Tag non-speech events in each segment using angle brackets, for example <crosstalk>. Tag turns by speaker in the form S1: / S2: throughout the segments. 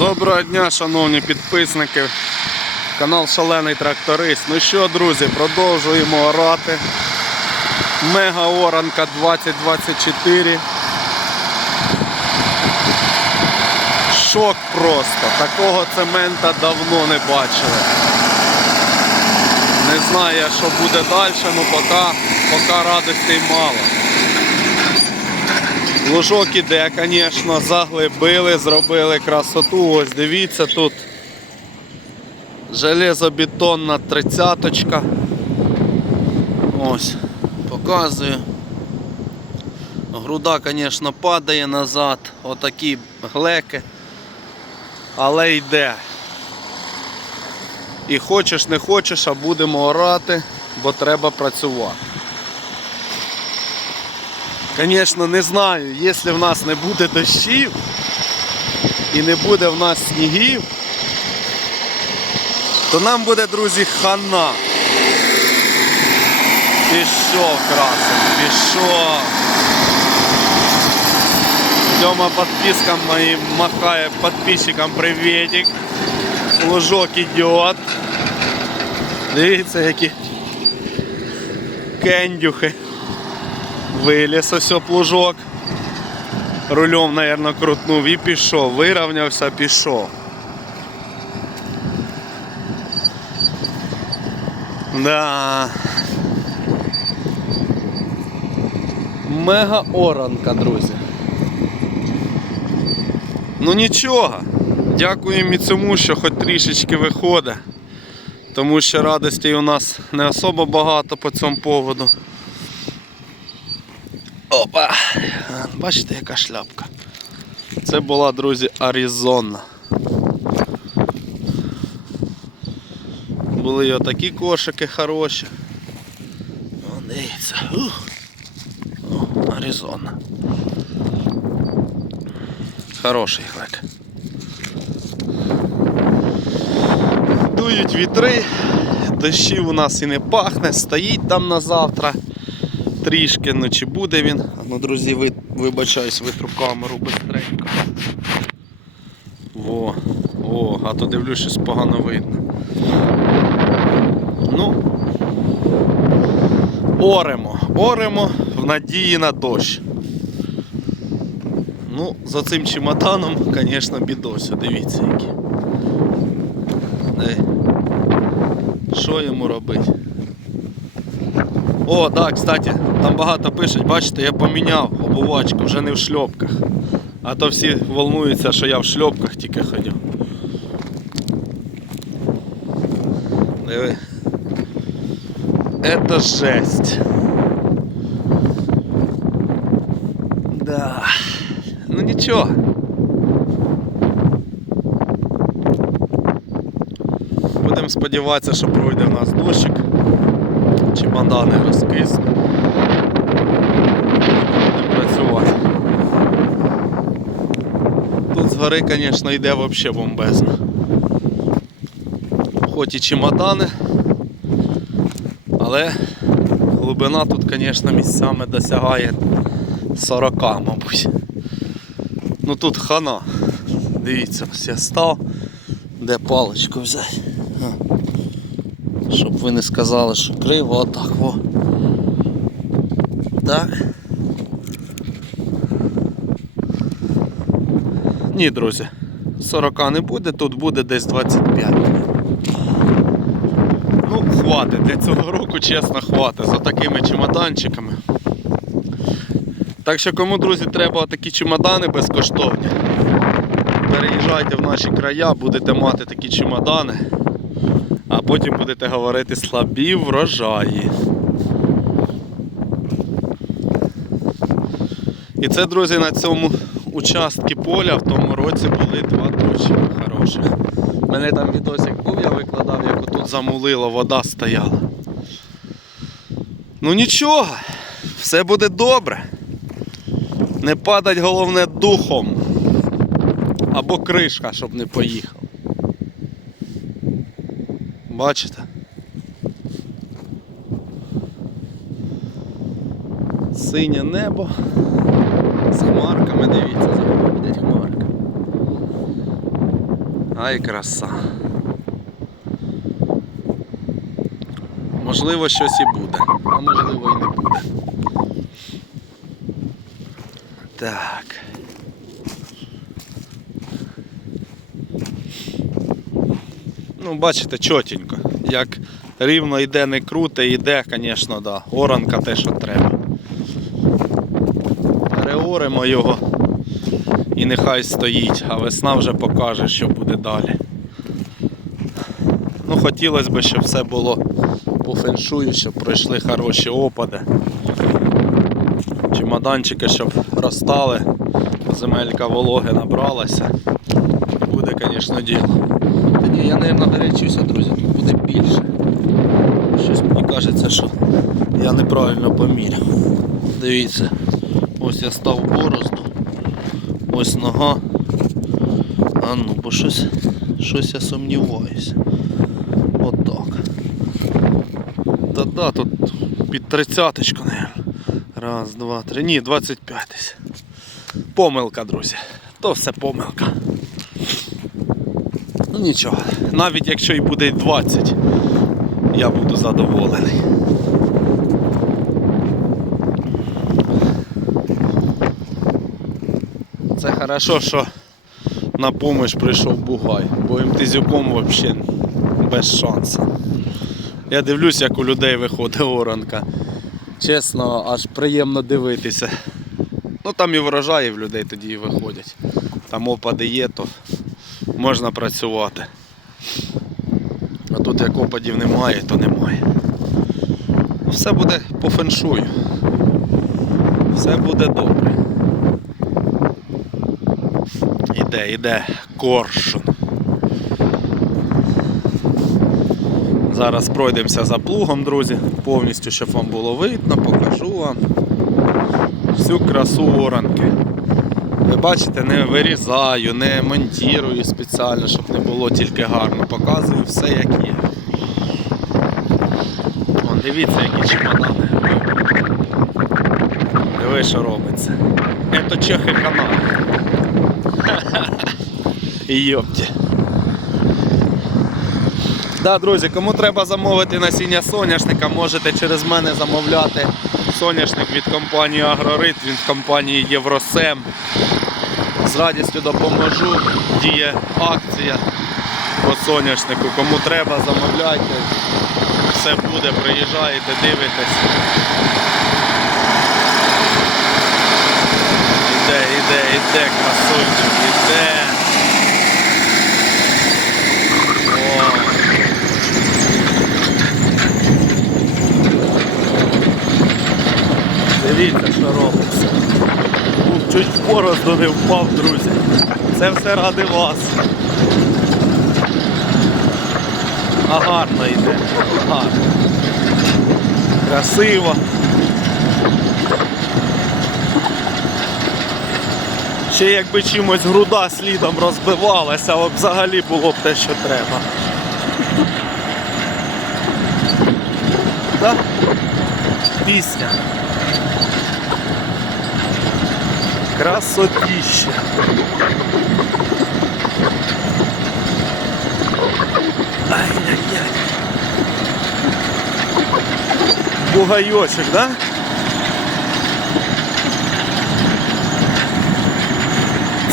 S1: Доброго дня, шановні підписники. Канал Шалений Тракторист. Ну що, друзі, продовжуємо орати. Мега оранка 2024. Шок просто. Такого цемента давно не бачили. Не знаю, що буде далі, але поки, поки радостей мало. Лужок іде, звісно, заглибили, зробили красоту. Ось дивіться тут железобетонна тридцяточка. Ось, показую. Груда, звісно, падає назад, отакі глеки, але йде. І хочеш не хочеш, а будемо орати, бо треба працювати. Звісно, не знаю, якщо в нас не буде дощів і не буде в нас снігів, то нам буде, друзі, хана. Пішов красень, пішов. Тьома підпискам моїм махає підписчикам приветик. Лужок идет. Дивіться, які кендюхи. Виліз ось плужок. Рулем, мабуть, крутнув і пішов. Вирівнявся, пішов. Да. Мега оранка, друзі. Ну нічого. Дякуємо і цьому, що хоч трішечки виходить. Тому що радостей у нас не особо багато по цьому поводу. Бачите, яка шляпка. Це була, друзі, Аризона. Були і отакі кошики хороші. О, дивіться. Ух. О, Аризона. Хороший глек. Дують вітри, дощів у нас і не пахне, стоїть там на завтра трішки, ну чи буде він. Ну, друзі, ви, вибачаюсь, витру камеру бистренько. Во, о, а то дивлюсь, щось погано видно. Ну, оремо, оремо в надії на дощ. Ну, за цим чемоданом, звісно, бідося, дивіться які. Що йому робити? О, так, кстати, там багато пишуть, бачите, я поміняв обувачку, вже не в шльопках. А то всі волнуються, що я в шльопках тільки ходю. Диви. Это жесть. Да. Ну нічого. Будемо сподіватися, що пройде в нас дощик. Чемодани розкиснуть. Будемо працювати. Тут згори, звісно, йде взагалі бомбезно. Хоч і чемодани, але глибина тут, звісно, місцями досягає 40, мабуть. Ну тут хана. Дивіться, ось я став, де паличку взяти. Щоб ви не сказали, що криво, отак во. Так. Ні, друзі, 40 не буде, тут буде десь 25. Ну, хватить, для цього року, чесно, хватить за такими чемоданчиками. Так що кому, друзі, треба такі чемодани безкоштовні. Переїжджайте в наші края, будете мати такі чемодани, а потім будете говорити слабі врожаї. І це, друзі, на цьому участку поля в тому році були два дощика хороших. У мене там відосик був, я викладав, як отут замулило, вода стояла. Ну нічого, все буде добре. Не падать головне духом. Або кришка, щоб не поїхав. Бачите? Синє небо. За марками, дивіться, заходять хмарки. Ай, краса. Можливо, щось і буде, а можливо і не буде. Так. Ну, бачите, чотенько. Як рівно йде, не круте, йде, звісно, да. Оранка те, що треба. Переоримо його і нехай стоїть, а весна вже покаже, що буде далі. Ну, хотілося б, щоб все було по феншую, щоб пройшли хороші опади. Чемоданчики, щоб розстали, земелька вологи набралася. Буде, звісно, діло. Ні, я, мабуть, гарячуся, друзі, тут буде більше. Щось мені кажеться, що я неправильно поміряв. Дивіться, ось я став борозду, ось нога. А ну, бо щось, щось я сумніваюся. Отак. Та да, тут під тридцяточку, мабуть. Раз, два, три. Ні, 25 десь. Помилка, друзі. То все помилка. Ну нічого, навіть якщо і буде 20, я буду задоволений. Це хорошо, що на помощь прийшов Бугай, бо МТЗюком взагалі без шансу. Я дивлюсь, як у людей виходить оранка. Чесно, аж приємно дивитися. Ну там і врожаї в людей тоді і виходять. Там опади є, то можна працювати. А тут як опадів немає, то немає. Все буде по феншую. Все буде добре. Іде, іде коршун. Зараз пройдемося за плугом, друзі, повністю, щоб вам було видно, покажу вам всю красу оранки. Ви бачите, не вирізаю, не монтірую спеціально, щоб не було тільки гарно. Показую все як є. О, дивіться, які чемодани. Диви, що робиться. Це чехи канал. <laughs> Йопті. Да, друзі, кому треба замовити насіння соняшника, можете через мене замовляти соняшник від компанії Агрорит, він в компанії Євросем. З радістю допоможу. Діє акція по соняшнику. Кому треба, замовляйте. Все буде, приїжджаєте, дивитесь. Іде, іде, іде, красунчик, іде. О. Дивіться, що робиться. Чуть в борозду не впав, друзі. Це все ради вас. А гарно йде. Гарно. Красиво. Ще якби чимось груда слідом розбивалася, от взагалі було б те, що треба. Да? Пісня. Красотища. Ай-яй-яй. Бугайочек, да?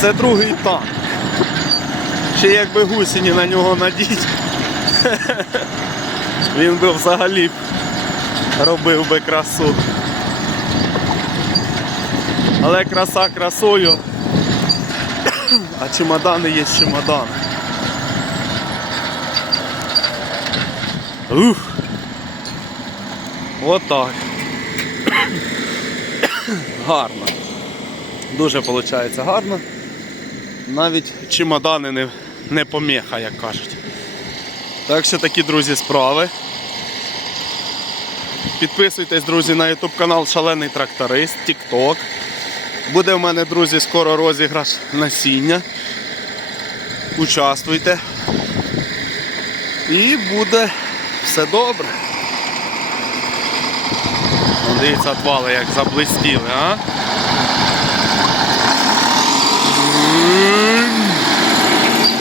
S1: Це другий танк. Ще якби гусені на нього надіть. <laughs> Він би взагалі робив би красу. Але краса красою. А чемодани є чемодани. Ух. Отак. Гарно. Дуже виходить гарно. Навіть чемодани не, не поміха, як кажуть. Так що такі, друзі, справи. Підписуйтесь, друзі, на YouTube канал Шалений Тракторист, TikTok. Буде в мене, друзі, скоро розіграш насіння. Участвуйте. І буде все добре. Дивіться, отвали як заблистіли, а?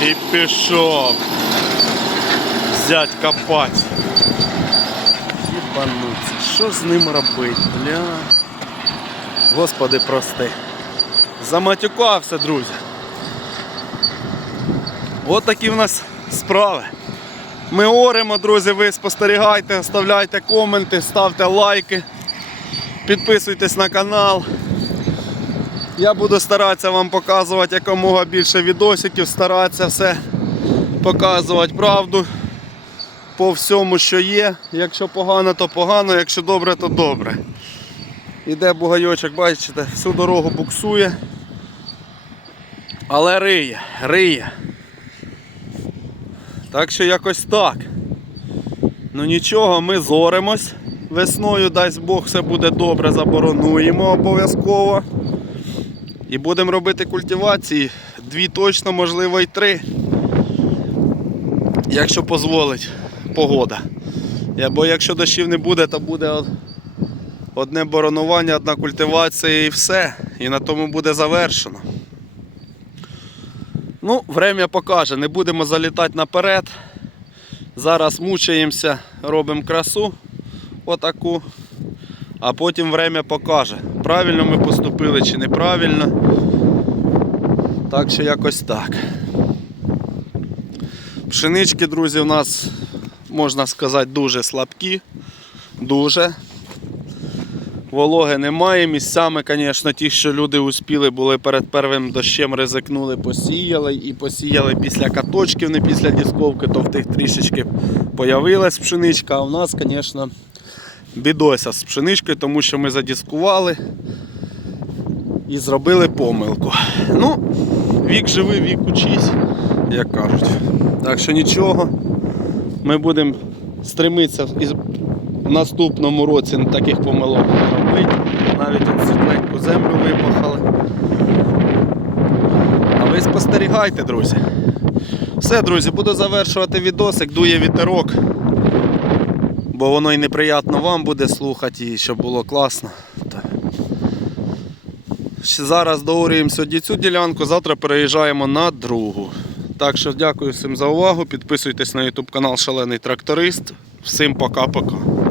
S1: І пішов. Взять копать. Єбануться. Що з ним робити, бля? Господи, прости. Заматюкався, друзі. От такі в нас справи. Ми оремо, друзі, ви спостерігайте, оставляйте коменти, ставте лайки, підписуйтесь на канал. Я буду старатися вам показувати якомога більше відосиків, старатися все показувати правду по всьому, що є. Якщо погано, то погано, якщо добре, то добре. Іде бугайочок, бачите, всю дорогу буксує. Але риє, риє. Так що якось так. Ну нічого, ми зоримось. Весною, дасть Бог, все буде добре, заборонуємо обов'язково. І будемо робити культивації. Дві точно, можливо, і три. Якщо дозволить погода. Бо якщо дощів не буде, то буде од- одне боронування, одна культивація і все. І на тому буде завершено. Ну, время покаже, не будемо залітати наперед. Зараз мучаємося, робимо красу отаку, а потім время покаже, правильно ми поступили чи неправильно. Так що якось так. Пшенички, друзі, у нас, можна сказати, дуже слабкі. Дуже. Вологи немає. Місцями, звісно, ті, що люди успіли, були перед первим дощем, ризикнули, посіяли і посіяли після каточків, не після дісковки, то в тих трішечки появилась пшеничка. А у нас, звісно, бідося з пшеничкою, тому що ми задіскували і зробили помилку. Ну, вік живий, вік учись, як кажуть. Так що нічого, ми будемо стремитися із в наступному році таких помилок не. Навіть от світленьку землю випахали. А ви спостерігайте, друзі. Все, друзі, буду завершувати відосик, дує вітерок. Бо воно і неприємно вам буде слухати, і щоб було класно. Зараз доорюємо сьогодні цю ділянку, завтра переїжджаємо на другу. Так що дякую всім за увагу. Підписуйтесь на YouTube канал Шалений Тракторист. Всім пока-пока.